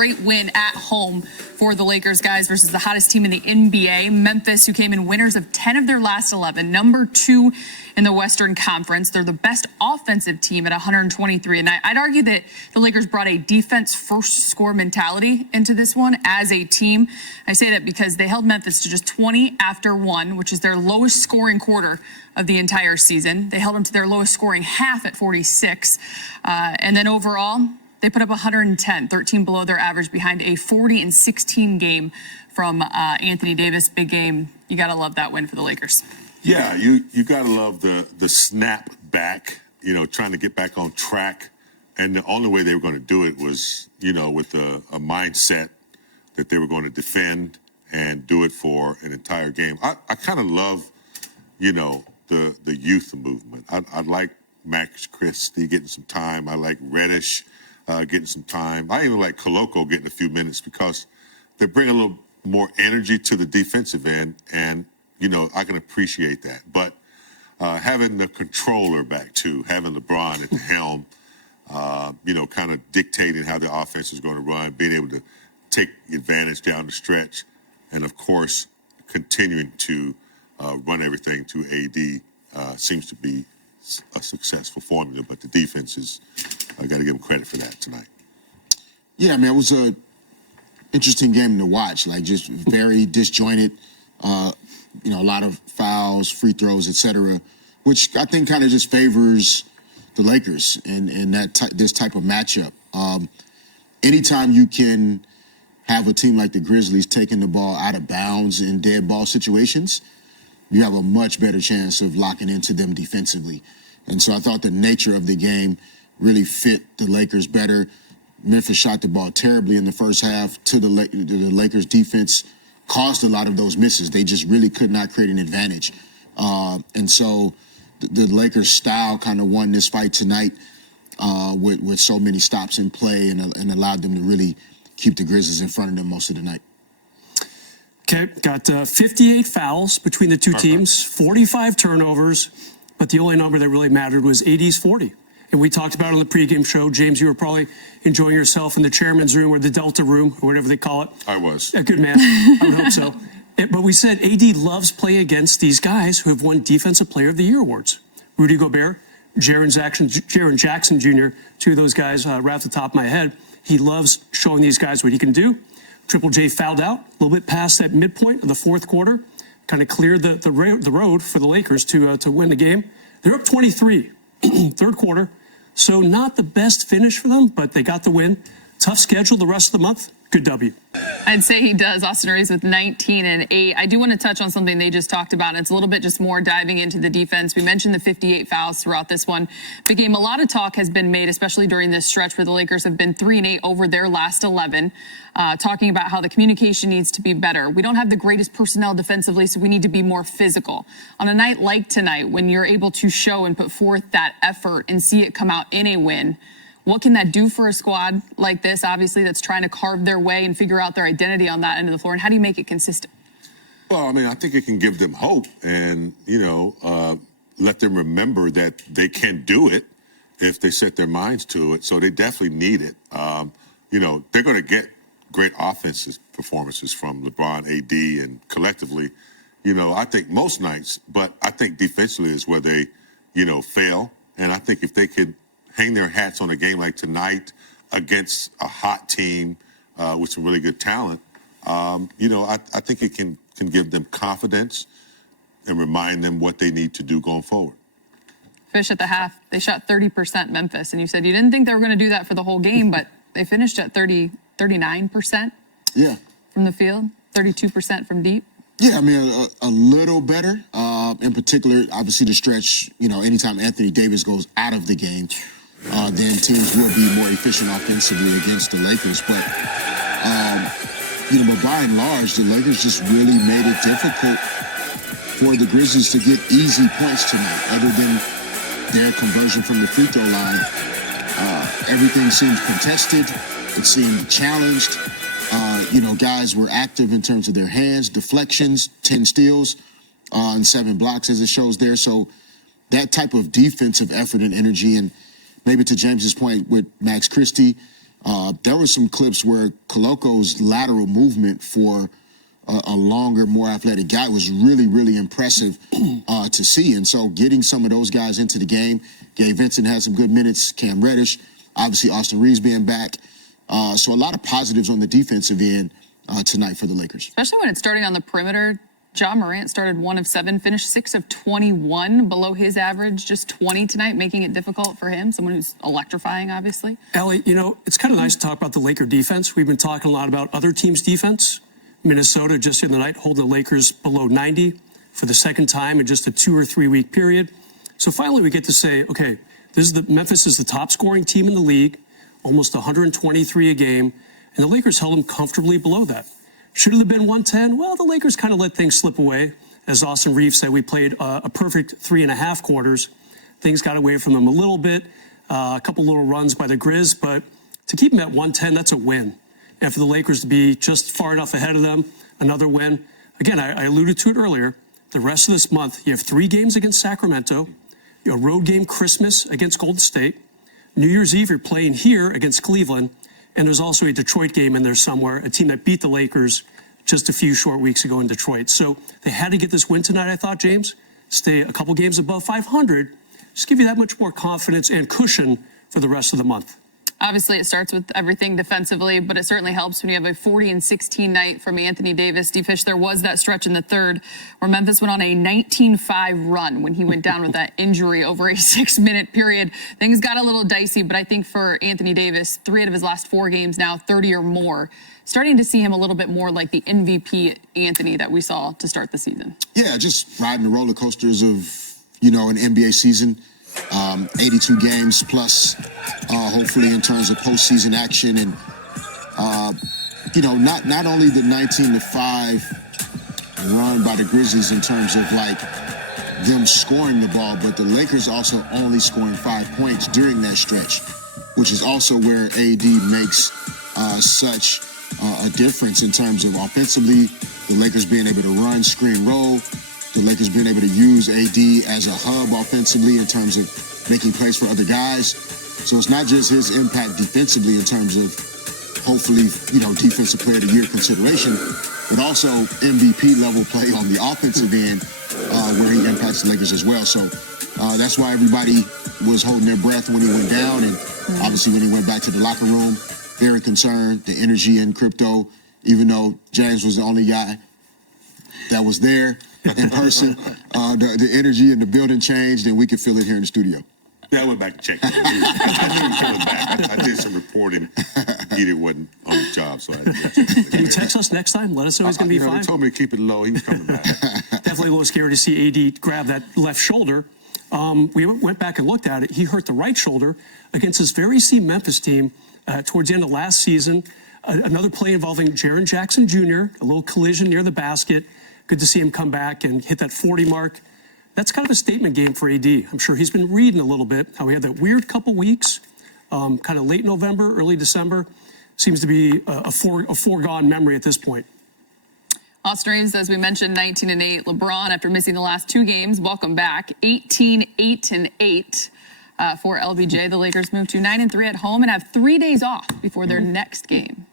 great win at home for the Lakers, guys, versus the hottest team in the NBA, Memphis, who came in winners of 10 of their last 11, number 2 in the Western Conference. They're the best offensive team at 123. And I'd argue that the Lakers brought a defense-first score mentality into this one as a team. I say that because they held Memphis to just 20 after 1, which is their lowest scoring quarter of the entire season. They held them to their lowest scoring half at 46. And then overall, they put up 110, 13 below their average, behind a 40-16 game from Anthony Davis. Big game. You got to love that win for the Lakers. Yeah, you got to love the snap back, trying to get back on track. And the only way they were going to do it was, with a mindset that they were going to defend and do it for an entire game. I kind of love, the youth movement. I like Max Christie getting some time. I like Reddish getting some time. I even like Koloko getting a few minutes because they bring a little more energy to the defensive end, and I can appreciate that. But having the controller back too, having LeBron at the helm, kind of dictating how the offense is going to run, being able to take advantage down the stretch, and of course continuing to run everything to AD seems to be a successful formula. But the defense is, I got to give them credit for that tonight. Yeah, I mean, it was a interesting game to watch. Like, just very disjointed. A lot of fouls, free throws, etc., which I think kind of just favors the Lakers in this type of matchup. Anytime you can have a team like the Grizzlies taking the ball out of bounds in dead ball situations, you have a much better chance of locking into them defensively. And so I thought the nature of the game really fit the Lakers better. Memphis shot the ball terribly in the first half to the Lakers defense, caused a lot of those misses. They just really could not create an advantage. And so the Lakers style kind of won this fight tonight with so many stops in play and allowed them to really keep the Grizzlies in front of them most of the night. Okay, got 58 fouls between the two teams, 45 turnovers, but the only number that really mattered was AD's 40. And we talked about it on the pregame show. James, you were probably enjoying yourself in the chairman's room or the Delta room or whatever they call it. I was. A good man. I would hope so. But we said AD loves playing against these guys who have won Defensive Player of the Year awards. Rudy Gobert, Jaren Jackson Jr., two of those guys right off the top of my head. He loves showing these guys what he can do. Triple J fouled out a little bit past that midpoint of the fourth quarter, kind of cleared the road for the Lakers to win the game. They're up 23, third quarter. So not the best finish for them, but they got the win. Tough schedule the rest of the month. Good W. I'd say he does. Austin Reeves with 19 and 8. I do want to touch on something they just talked about. It's a little bit just more diving into the defense. We mentioned the 58 fouls throughout this one. The game, a lot of talk has been made, especially during this stretch where the Lakers have been 3 and 8 over their last 11, talking about how the communication needs to be better. We don't have the greatest personnel defensively, so we need to be more physical. On a night like tonight, when you're able to show and put forth that effort and see it come out in a win, what can that do for a squad like this, obviously, that's trying to carve their way and figure out their identity on that end of the floor? And how do you make it consistent? Well, I mean, I think it can give them hope and, let them remember that they can do it if they set their minds to it. So they definitely need it. They're going to get great offensive performances from LeBron, AD, and collectively, I think most nights. But I think defensively is where they, fail. And I think if they could hang their hats on a game like tonight against a hot team with some really good talent, I think it can give them confidence and remind them what they need to do going forward. Fish at the half, they shot 30% Memphis, and you said you didn't think they were going to do that for the whole game, but they finished at 39% from the field, 32% from deep. Yeah, I mean, a little better. In particular, obviously the stretch, anytime Anthony Davis goes out of the game, then teams will be more efficient offensively against the Lakers. But, but by and large, the Lakers just really made it difficult for the Grizzlies to get easy points tonight. Other than their conversion from the free throw line, everything seemed contested. It seemed challenged. Guys were active in terms of their hands, deflections, 10 steals, and 7 blocks, as it shows there. So that type of defensive effort and energy, and maybe to James's point with Max Christie, There were some clips where Coloco's lateral movement for a longer, more athletic guy was really, really impressive to see. And so getting some of those guys into the game, Gabe Vincent had some good minutes, Cam Reddish, obviously Austin Reeves being back. So a lot of positives on the defensive end tonight for the Lakers. Especially when it's starting on the perimeter. Ja Morant started 1 of 7, finished 6 of 21, below his average, just 20 tonight, making it difficult for him, someone who's electrifying, obviously. Ellie, it's kind of nice to talk about the Laker defense. We've been talking a lot about other teams' defense. Minnesota just the other night holding the Lakers below 90 for the second time in just a 2 or 3 week period. So finally we get to say, okay, Memphis is the top scoring team in the league, almost 123 a game, and the Lakers held them comfortably below that. Should it have been 110? Well, the Lakers kind of let things slip away. As Austin Reeves said, we played a perfect 3.5 quarters. Things got away from them a little bit, a couple little runs by the Grizz, but to keep them at 110, that's a win. And for the Lakers to be just far enough ahead of them, another win. Again, I alluded to it earlier. The rest of this month, you have 3 games against Sacramento, a road game Christmas against Golden State, New Year's Eve, you're playing here against Cleveland, and there's also a Detroit game in there somewhere, a team that beat the Lakers just a few short weeks ago in Detroit. So they had to get this win tonight, I thought, James. Stay a couple games above 500. Just give you that much more confidence and cushion for the rest of the month. Obviously, it starts with everything defensively, but it certainly helps when you have a 40-16 night from Anthony Davis. D-Fish, there was that stretch in the third where Memphis went on a 19-5 run when he went down with that injury over a 6-minute period. Things got a little dicey, but I think for Anthony Davis, 3 out of his last 4 games now, 30 or more, starting to see him a little bit more like the MVP Anthony that we saw to start the season. Yeah, just riding the roller coasters of, an NBA season. 82 games plus, hopefully in terms of postseason action, and not only the 19-5 run by the Grizzlies in terms of them scoring the ball, but the Lakers also only scoring 5 points during that stretch, which is also where AD makes such a difference in terms of offensively, the Lakers being able to run, screen, roll. The Lakers being able to use AD as a hub offensively in terms of making plays for other guys. So it's not just his impact defensively in terms of hopefully, defensive player of the year consideration, but also MVP level play on the offensive end where he impacts the Lakers as well. So that's why everybody was holding their breath when he went down. And obviously when he went back to the locker room, very concerned, the energy in crypto, even though James was the only guy that was there in person, the energy in the building changed, and we could feel it here in the studio. Yeah, I went back to check. I knew he was coming back. I did some reporting. He wasn't on the job, so I did. Can you text us next time? Let us know he's going to be fine. They told me to keep it low. He was coming back. Definitely a little scary to see AD grab that left shoulder. We went back and looked at it. He hurt the right shoulder against this very same Memphis team towards the end of last season. Another play involving Jaren Jackson Jr., a little collision near the basket. Good to see him come back and hit that 40 mark. That's kind of a statement game for AD. I'm sure he's been reading a little bit how he had that weird couple weeks, kind of late November, early December. Seems to be a foregone memory at this point. Austin Reeves, as we mentioned, 19-8. LeBron, after missing the last 2 games, welcome back. 18-8-8 for LBJ. The Lakers move to 9-3 at home and have 3 days off before their next game.